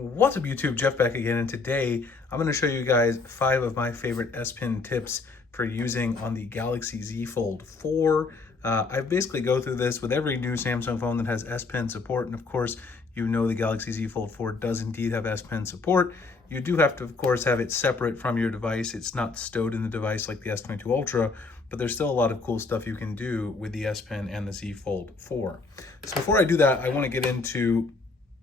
What's up YouTube, Jeff back again, and today I'm going to show you guys 5 of my favorite S Pen tips for using on the Galaxy Z Fold 4. I basically go through this with every new Samsung phone that has S Pen support, and of course you know the Galaxy Z Fold 4 does indeed have S Pen support. You do have to of course have it separate from your device. It's not stowed in the device like the S22 Ultra, but there's still a lot of cool stuff you can do with the S Pen and the Z Fold 4. So before I do that, I want to get into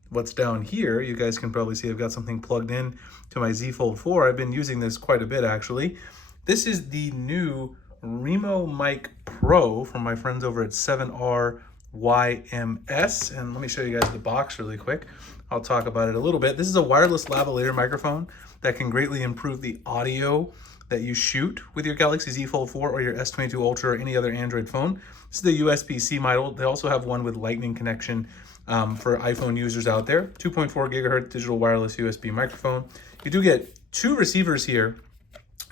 what's down here. You guys can probably see I've got something plugged in to my Z Fold 4. I've been using this quite a bit actually. This is the new Remo Mic Pro from my friends over at 7R YMS, and let me show you guys the box really quick. I'll talk about it a little bit. This is a wireless lavalier microphone that can greatly improve the audio that you shoot with your Galaxy Z Fold 4 or your S22 Ultra or any other Android phone. This is the USB-C model. They also have one with lightning connection for iPhone users out there. 2.4 gigahertz digital wireless USB microphone. You do get 2 receivers here.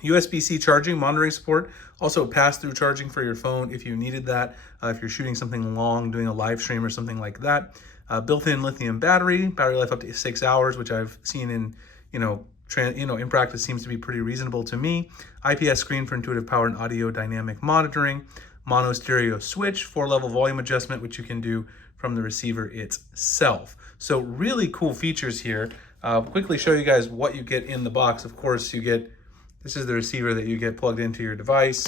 USB-C charging, monitoring support, also pass-through charging for your phone if you needed that, if you're shooting something long, doing a live stream or something like that. Built-in lithium battery life up to 6 hours, which I've seen in, in practice seems to be pretty reasonable to me. IPS screen for intuitive power and audio dynamic monitoring. Mono stereo switch, 4-level volume adjustment, which you can do from the receiver itself. So really cool features here. Quickly show you guys what you get in the box. Of course, you get, this is the receiver that you get plugged into your device.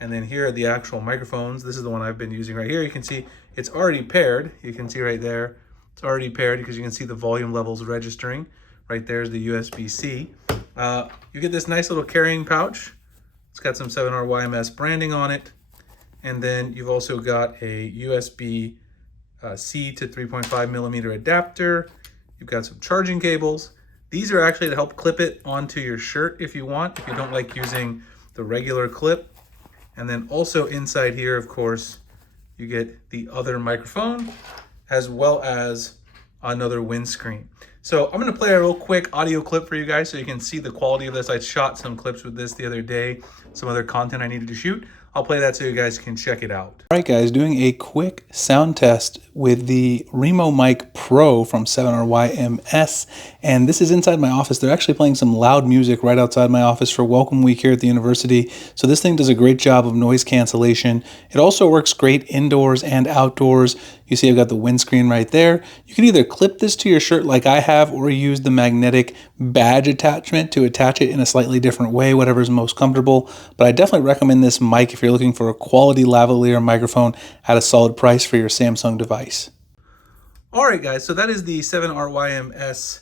And then here are the actual microphones. This is the one I've been using right here. You can see it's already paired. You can see right there, it's already paired because you can see the volume levels registering. Right there's the USB-C. You get this nice little carrying pouch. It's got some 7R YMS branding on it. And then you've also got a USB C to 3.5 millimeter adapter. You've got some charging cables. These are actually to help clip it onto your shirt if you want, if you don't like using the regular clip. And then also inside here, of course, you get the other microphone as well as another windscreen. So I'm going to play a real quick audio clip for you guys so you can see the quality of this. I shot some clips with this the other day, some other content I needed to shoot. I'll play that so you guys can check it out. All right, guys, doing a quick sound test with the Remo Mic Pro from 7R YMS, and this is inside my office. They're actually playing some loud music right outside my office for Welcome Week here at the university, so this thing does a great job of noise cancellation. It also works great indoors and outdoors. You see I've got the windscreen right there. You can either clip this to your shirt like I have or use the magnetic badge attachment to attach it in a slightly different way, whatever's most comfortable. But I definitely recommend this mic if you're looking for a quality lavalier microphone at a solid price for your Samsung device. All right, guys, so that is the 7R YMS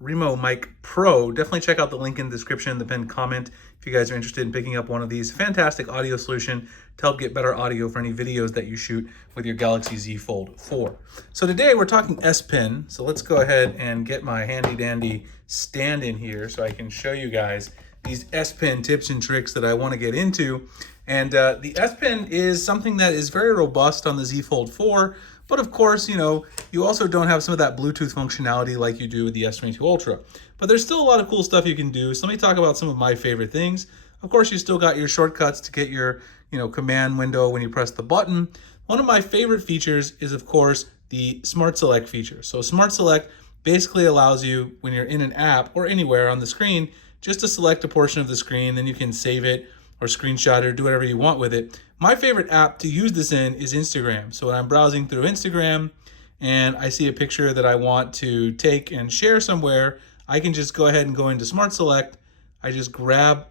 Remo Mic Pro. Definitely check out the link in the description, the pinned comment, if you guys are interested in picking up one of these. Fantastic audio solution to help get better audio for any videos that you shoot with your Galaxy Z Fold 4. So today we're talking S Pen. So let's go ahead and get my handy dandy stand in here so I can show you guys these S Pen tips and tricks that I want to get into. And the S Pen is something that is very robust on the Z Fold 4. But of course, you also don't have some of that Bluetooth functionality like you do with the S22 Ultra. But there's still a lot of cool stuff you can do. So let me talk about some of my favorite things. Of course, you still got your shortcuts to get your, command window when you press the button. One of my favorite features is, of course, the Smart Select feature. So Smart Select basically allows you, when you're in an app or anywhere on the screen, just to select a portion of the screen, then you can save it or screenshot it or do whatever you want with it. My favorite app to use this in is Instagram. So when I'm browsing through Instagram and I see a picture that I want to take and share somewhere, I can just go ahead and go into Smart Select. I just grab,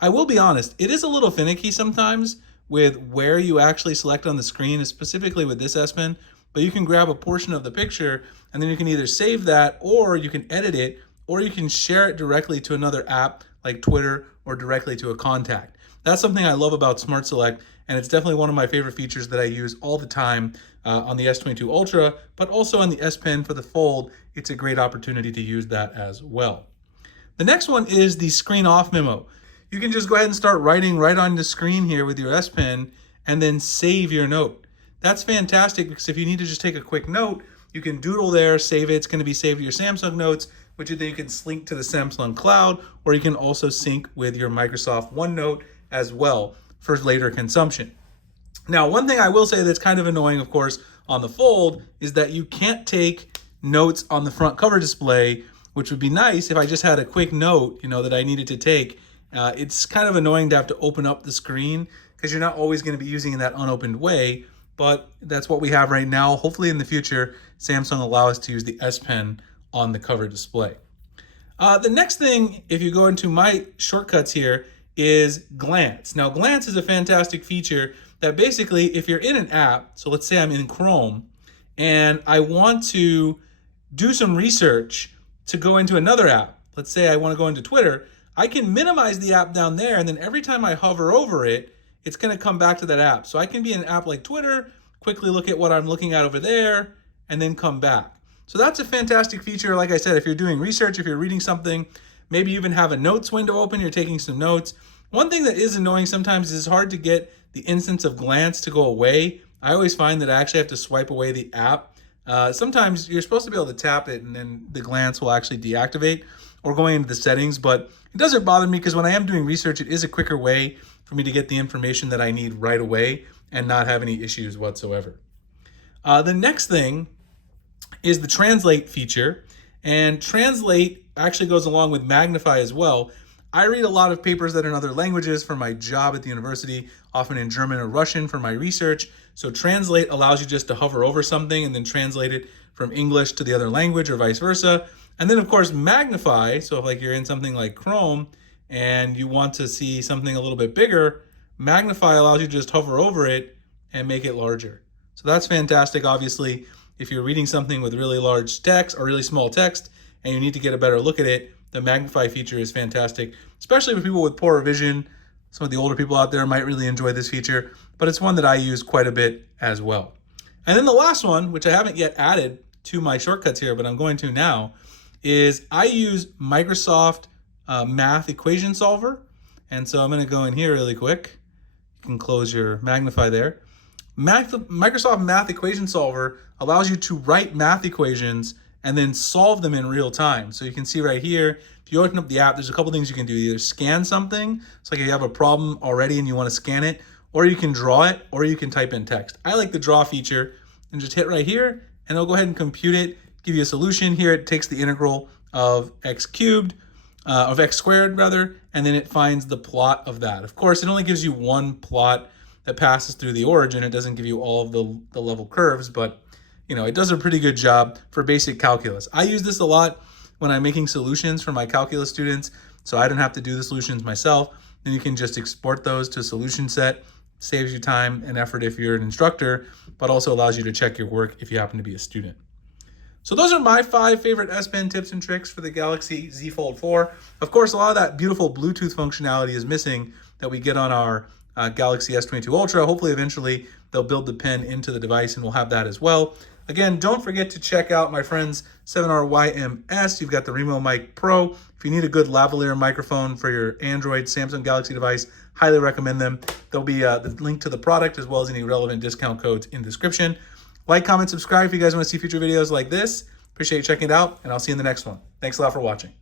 I will be honest, it is a little finicky sometimes with where you actually select on the screen, specifically with this S Pen, but you can grab a portion of the picture and then you can either save that or you can edit it or you can share it directly to another app like Twitter or directly to a contact. That's something I love about Smart Select, and it's definitely one of my favorite features that I use all the time on the S22 Ultra, but also on the S Pen for the Fold. It's a great opportunity to use that as well. The next one is the screen off memo. You can just go ahead and start writing right on the screen here with your S Pen and then save your note. That's fantastic because if you need to just take a quick note, you can doodle there, save it. It's going to be saved to your Samsung Notes, which then you can sync to the Samsung Cloud, or you can also sync with your Microsoft OneNote as well for later consumption. Now, one thing I will say that's kind of annoying, of course, on the Fold is that you can't take notes on the front cover display, which would be nice if I just had a quick note, that I needed to take. It's kind of annoying to have to open up the screen because you're not always going to be using it in that unopened way, but that's what we have right now. Hopefully in the future, Samsung will allow us to use the S Pen on the cover display. The next thing, if you go into my shortcuts here, is Glance. Now, Glance is a fantastic feature that basically, if you're in an app, so let's say I'm in Chrome, and I want to do some research to go into another app. Let's say I want to go into Twitter. I can minimize the app down there, and then every time I hover over it, it's going to come back to that app. So I can be in an app like Twitter, quickly look at what I'm looking at over there, and then come back. So that's a fantastic feature. Like I said, if you're doing research, if you're reading something, maybe you even have a notes window open, you're taking some notes. One thing that is annoying sometimes is it's hard to get the instance of Glance to go away. I always find that I actually have to swipe away the app. Sometimes you're supposed to be able to tap it and then the Glance will actually deactivate, or going into the settings, but it doesn't bother me because when I am doing research, it is a quicker way for me to get the information that I need right away and not have any issues whatsoever. The next thing is the Translate feature, and Translate actually goes along with Magnify as well. I read a lot of papers that are in other languages for my job at the university, often in German or Russian for my research. So Translate allows you just to hover over something and then translate it from English to the other language or vice versa. And then of course Magnify, so if like you're in something like Chrome and you want to see something a little bit bigger, Magnify allows you to just hover over it and make it larger. So that's fantastic. Obviously, if you're reading something with really large text or really small text and you need to get a better look at it, the Magnify feature is fantastic, especially for people with poor vision. Some of the older people out there might really enjoy this feature, but it's one that I use quite a bit as well. And then the last one, which I haven't yet added to my shortcuts here, but I'm going to now, is I use Microsoft Math Equation Solver. And so I'm going to go in here really quick. You can close your Magnify there. Microsoft Math Equation Solver allows you to write math equations and then solve them in real time. So you can see right here, if you open up the app, there's a couple things you can do. Either scan something, so like if you have a problem already and you want to scan it, or you can draw it, or you can type in text. I like the draw feature, and just hit right here, and it'll go ahead and compute it, give you a solution. Here it takes the integral of x squared rather, and then it finds the plot of that. Of course, it only gives you one plot that passes through the origin. It doesn't give you all of the level curves, but it does a pretty good job for basic calculus. I use this a lot when I'm making solutions for my calculus students, so I don't have to do the solutions myself. Then you can just export those to a solution set. Saves you time and effort if you're an instructor, but also allows you to check your work if you happen to be a student. So those are my 5 favorite S Pen tips and tricks for the Galaxy Z Fold 4. Of course, a lot of that beautiful Bluetooth functionality is missing that we get on our Galaxy S22 Ultra. Hopefully, eventually, they'll build the pen into the device and we'll have that as well. Again, don't forget to check out my friend's 7R-YMS. You've got the Remo Mic Pro. If you need a good lavalier microphone for your Android, Samsung Galaxy device, highly recommend them. There'll be the link to the product as well as any relevant discount codes in the description. Like, comment, subscribe if you guys want to see future videos like this. Appreciate you checking it out, and I'll see you in the next one. Thanks a lot for watching.